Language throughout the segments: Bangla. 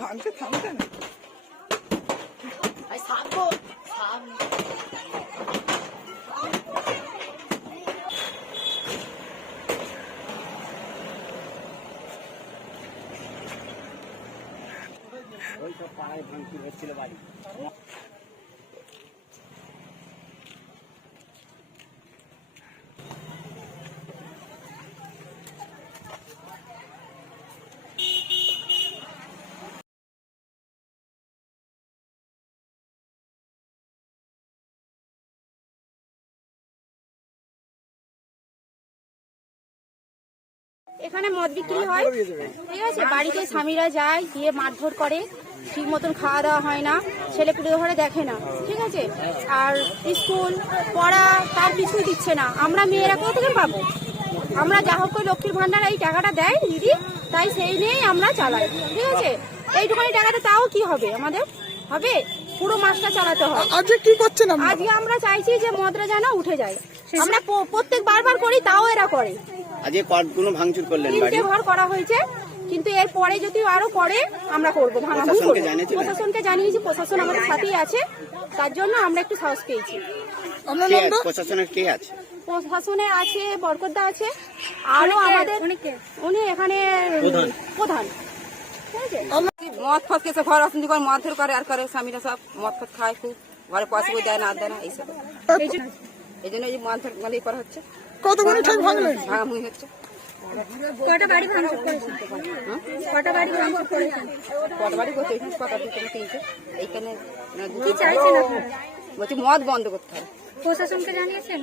ভাঙছে থামছে না। ওই সব পাড়ায় ভাঙচুর হচ্ছিল বাড়ি। এখানে মদ বিক্রি হয়, ঠিক আছে। বাড়িতে স্বামীরা যায়, গিয়ে মারধর করে, ঠিক মতন খাওয়া দাওয়া হয় না, ছেলে পুলে ঘরে দেখে না, ঠিক আছে। আর স্কুল পড়া তার কিছুই দিচ্ছে না। আমরা মেয়েরা কোথা থেকে পাবো? আমরা যা হোক করে লক্ষ্মীর ভান্ডার এই টাকাটা দেয় দিদি, তাই সেই নিয়েই আমরা চালাই, ঠিক আছে। এইটুখানি টাকাটা তাও কি হবে আমাদের? হবে পুরো মাসটা চালাতে হয়। আজকে কি করছেন? আজকে আমরা চাইছি যে মদরা যেন উঠে যায়। আমরা প্রত্যেক বারবার করি, তাও এরা করে। আজকে কোনো ভাঙচুর করলেন? 3টে ঘর করা হয়েছে, কিন্তু এর পরে যদি আরো পরে আমরা করবো, ভাঙাভাঙি করবো। প্রশাসনকে জানিয়েছি, প্রশাসন আমাদের সাথেই আছে, তার জন্য আমরা একটু সাহস পেয়েছি। প্রশাসনের কে আছে? প্রশাসনে আছে বরকতদা আছে, আরো আমাদের উনি এখানে প্রধান, ঠিক আছে। মদ ফদ খেয়েছে, ঘর অশান্তি করে মারধর করে আর করে, স্বামীরা সব মদ ফদ খায়, খুব ঘরে পয়সা দেয় না, আর দেয় না, এইসব। এই জন্য এই মারধর মানে করা হচ্ছে। কতগুলো ঠিক ভাঙলেন? ভাঙাভাঙি হচ্ছে। কটা বাড়ি ভাঙচুর করেছেন? কটা বাড়ি ভাঙচুর করেছেন? কটা বাড়ি করছে? এখানে কটা? 3টে। এইখানে কি চাইছেন আপনারা? বলছি মদ বন্ধ করতে হবে। প্রশাসনকে জানিয়েছেন?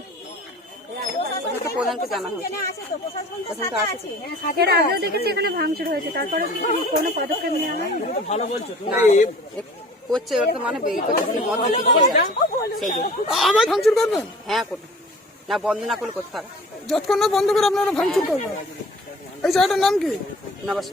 প্রধানকে জানানো হয়েছে। এর আগেও দেখেছি এখানে ভাঙচুর হয়েছে, তারপরে কোনো পদক্ষেপ নেওয়া হয়নি? করছে ওর তো মানে মদ বিক্রি করে যাচ্ছে, সেই জন্য। আবার ভাঙচুর করবেন? হ্যাঁ, করতে না, বন্ধ না করলে করতে হবে। যতক্ষণ না বন্ধ করে আপনারা ভাঙচুর করবেন। এই জায়গাটার নাম কি? নবাব।